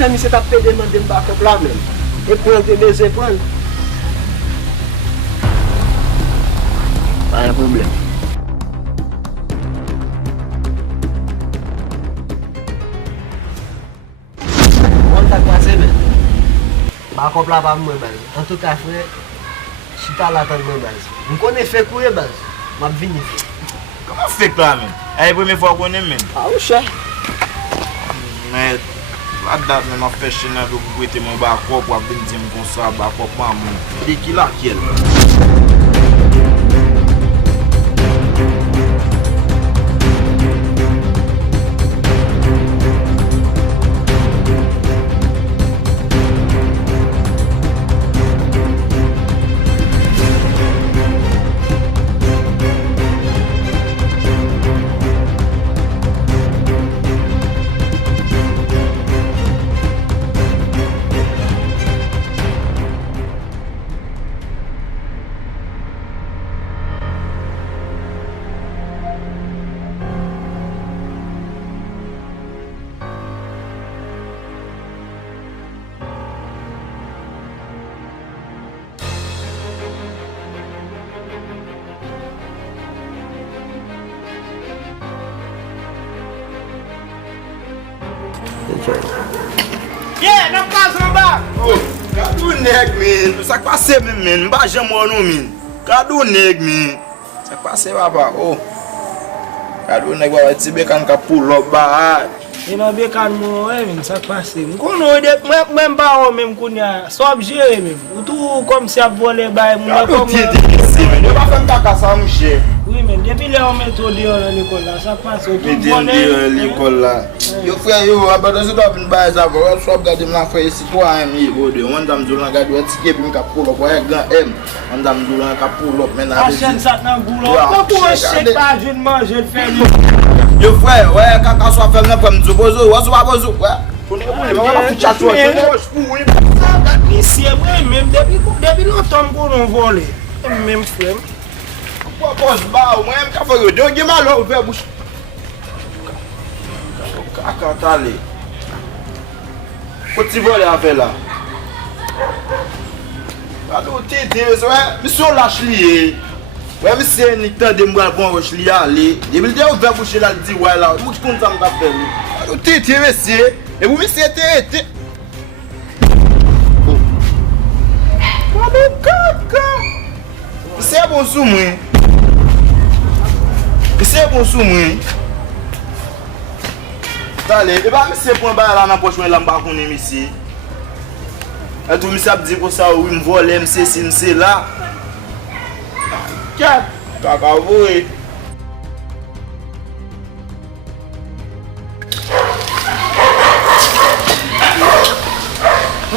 fait, monsieur t'a fait demander de pas là même. Et prendre des baiser, prendre. Pas de problème. On t'a passé, mais. Par contre, là, pas moi, en tout cas, frère, je suis pas là dans le base. Je connais fait courir base. Je vais venir. Comment fait que là, même? C'est la première fois qu'on est même. Ah oui, cher. Mais, la date, je vais faire chez nous pour prêter mon backup pour venir dire comme ça, backup, maman. Et qui là, qui est là? Yeah, não passa no bar. Oh, cadê o nego, man? Isso aqui passei, man. Não vai chamar no man. Cadê o nego, man? Isso aqui passei, baba. Oh, cadê o nego? Vai te ver que pull up, bah. E não vê que não é mesmo, sabe passei. Quando eu mesmo baú mesmo cunha, só objeto mesmo. Tu como se a voler vai mulher Cadê o como. tio desse, man? Eu vou ficar caçando um cheiro. Oui, mais depuis là on met tout dehors à l'école là, ça passe. Me deu l'école là. Eu fui aí, eu abandonei tudo para baixo agora. Eu só gade lá foi esse tua amigo, de onde am durante gade o ticket me capula, vai ganhar M. Onde am durante capula, men a chaîne ça dans boulot. Pas pour chèque pas je manger le faire. Eu fui, ouais, caca sua femme não me zobozo, o azul abozo, ouais. Quando eu vou lá pro chat, eu fui. Ici même depuis longtemps qu'on on vole. Même frère. Pô, posso mal, mãe, me café, eu dei malo, velho, bucho. Caca tá ali. Quando você vai olhar, velho lá. Cadê o tio, ouais, me sou lâche lié. Ouais, me c'est ni tant de moi bon roche lié ali. Il me dit o velho bucho là, dit ouais là, muito conta me café. Cadê o tio, monsieur? E vous me c'est été. Cadê caca? Isso é bom sumo, hein? Isso é bom sumo, hein? Tá ali, e ba monsieur prend ba là na poche là m'ba connait monsieur. Et tout monsieur a dit comme ça oui me voler monsieur si monsieur là. Cat, caca voé.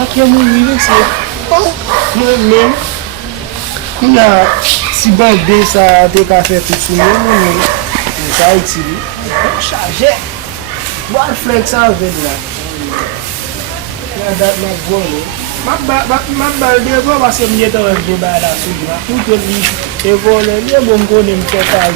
Aqui é muito isso. Même. Là, si bon bien ça te café tout sur nous, ça utile. Chargé. Bois flex ça avec là. Là date ma bonne. Ma balle de bois parce que me était de balle là sur là. Tout le lit et voler les bon connait me faire